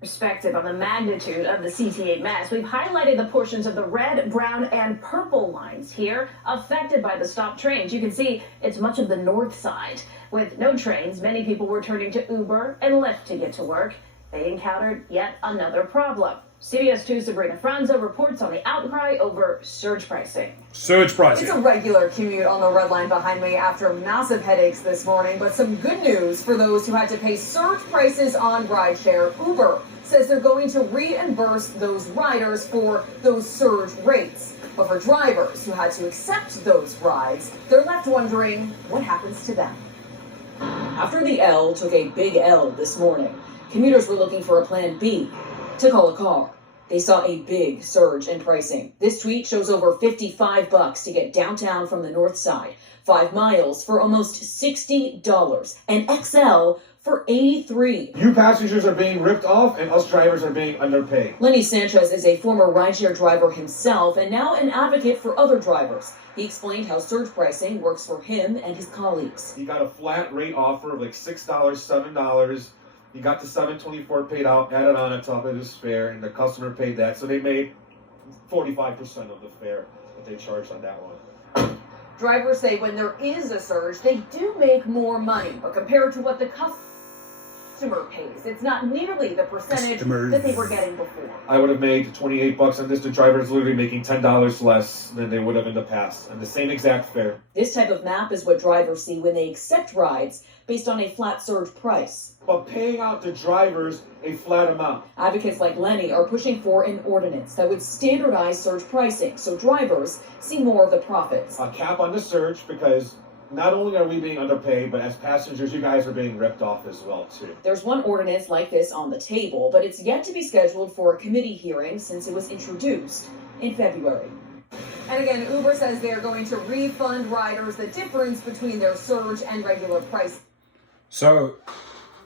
Perspective on the magnitude of the CTA mess, we've highlighted the portions of the red, brown, and purple lines here affected by the stopped trains. You can see it's much of the north side. With no trains, many people were turning to Uber and Lyft to get to work. They encountered yet another problem. CBS 2's Sabrina Franzo reports on the outcry over surge pricing. Surge pricing. It's a regular commute on the red line behind me after massive headaches this morning, but some good news for those who had to pay surge prices on rideshare. Uber says they're going to reimburse those riders for those surge rates. But for drivers who had to accept those rides, they're left wondering what happens to them. After the L took a big L this morning, commuters were looking for a plan B to call a car. They saw a big surge in pricing. This tweet shows over $55 to get downtown from the north side, 5 miles for almost $60, and XL for $83. You passengers are being ripped off and us drivers are being underpaid. Lenny Sanchez is a former rideshare driver himself and now an advocate for other drivers. He explained how surge pricing works for him and his colleagues. He got a flat rate offer of like $6, $7. He got the $7.24 paid out, added on top of his fare, and the customer paid that. So they made 45% of the fare that they charged on that one. Drivers say when there is a surge, they do make more money, but compared to what the customer pays, it's not nearly the percentage that they were getting before. I would have made $28 on this. The driver is literally making $10 less than they would have in the past, and the same exact fare. This type of map is what drivers see when they accept rides based on a flat surge price. But paying out the drivers a flat amount. Advocates like Lenny are pushing for an ordinance that would standardize surge pricing so drivers see more of the profits. A cap on the surge, because not only are we being underpaid, but as passengers, you guys are being ripped off as well, too. There's one ordinance like this on the table, but it's yet to be scheduled for a committee hearing since it was introduced in February. And again, Uber says they're going to refund riders the difference between their surge and regular price. So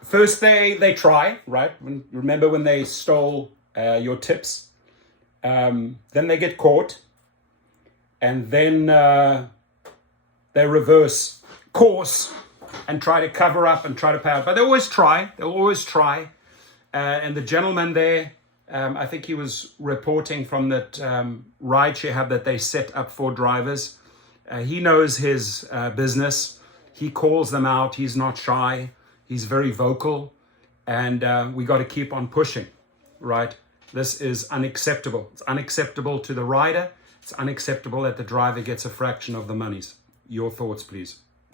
first they try, right? Remember when they stole your tips? Then they get caught. And then they reverse course and try to cover up and try to pay out. But they always try. They'll always try. And the gentleman there, I think he was reporting from that rideshare hub that they set up for drivers. He knows his business. He calls them out. He's not shy. He's very vocal. And we got to keep on pushing, right? This is unacceptable. It's unacceptable to the rider. It's unacceptable that the driver gets a fraction of the monies. Your thoughts, please.